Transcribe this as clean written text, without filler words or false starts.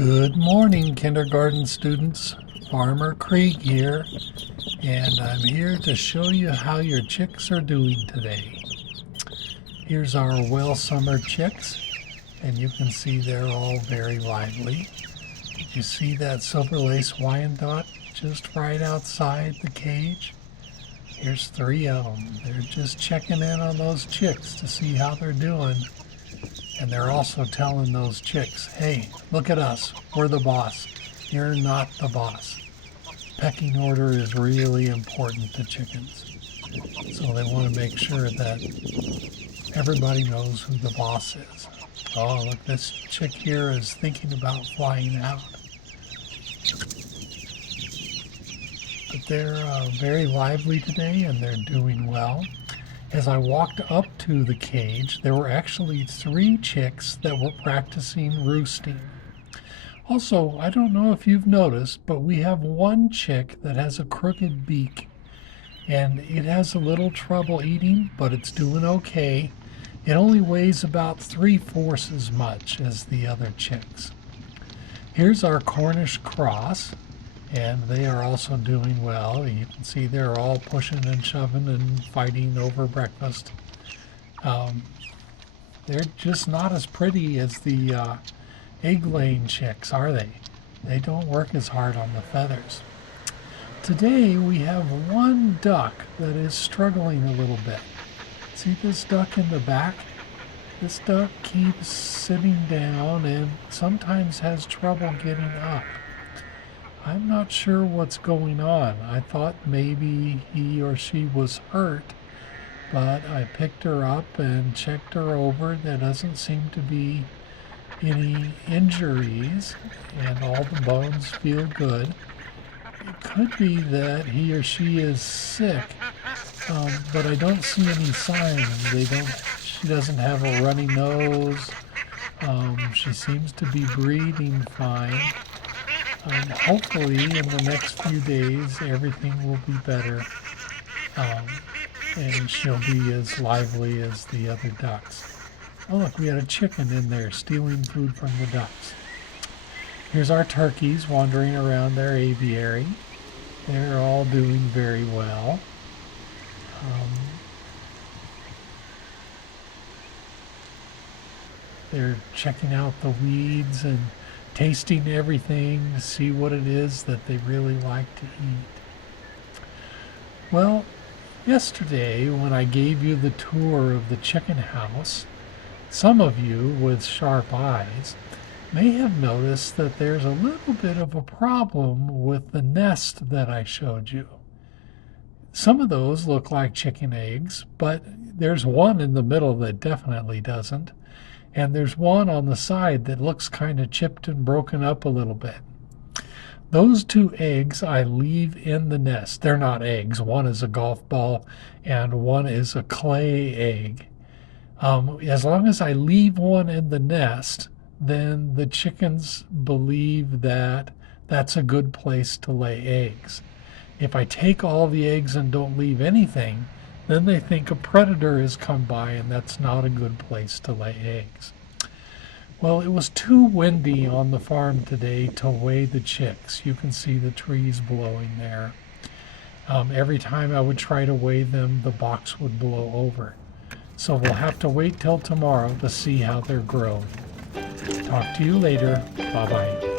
Good morning, kindergarten students. Farmer Krieg here, and I'm here to show you how your chicks are doing today. Here's our well-summer chicks, and you can see they're all very lively. Did you see that silver lace Wyandotte just right outside the cage? Here's 3 of them. They're just checking in on those chicks to see how they're doing. And they're also telling those chicks, hey, look at us, we're the boss. You're not the boss. Pecking order is really important to chickens. So they want to make sure that everybody knows who the boss is. Oh, look, this chick here is thinking about flying out. But they're very lively today and they're doing well. As I walked up to the cage, there were actually 3 chicks that were practicing roosting. Also, I don't know if you've noticed, but we have one chick that has a crooked beak, and it has a little trouble eating, but it's doing okay. It only weighs about 3/4 as much as the other chicks. Here's our Cornish cross, and they are also doing well. You can see they're all pushing and shoving and fighting over breakfast. They're just not as pretty as the egg-laying chicks, are they? They don't work as hard on the feathers. Today we have one duck that is struggling a little bit. See this duck in the back? This duck keeps sitting down and sometimes has trouble getting up. I'm not sure what's going on. I thought maybe he or she was hurt, but I picked her up and checked her over. There doesn't seem to be any injuries, and all the bones feel good. It could be that he or she is sick, but I don't see any signs. She doesn't have a runny nose. She seems to be breathing fine. Hopefully in the next few days everything will be better, and she'll be as lively as the other ducks. Oh look, we had a chicken in there stealing food from the ducks. Here's our turkeys wandering around their aviary. They're all doing very well. They're checking out the weeds and tasting everything to see what it is that they really like to eat. Well, yesterday when I gave you the tour of the chicken house, some of you with sharp eyes may have noticed that there's a little bit of a problem with the nest that I showed you. Some of those look like chicken eggs, but there's one in the middle that definitely doesn't. And there's one on the side that looks kind of chipped and broken up a little bit. Those 2 eggs I leave in the nest. They're not eggs. One is a golf ball and one is a clay egg. As long as I leave one in the nest, then the chickens believe that that's a good place to lay eggs. If I take all the eggs and don't leave anything, then they think a predator has come by and that's not a good place to lay eggs. Well, it was too windy on the farm today to weigh the chicks. You can see the trees blowing there. Every time I would try to weigh them, the box would blow over. So we'll have to wait till tomorrow to see how they're growing. Talk to you later. Bye-bye.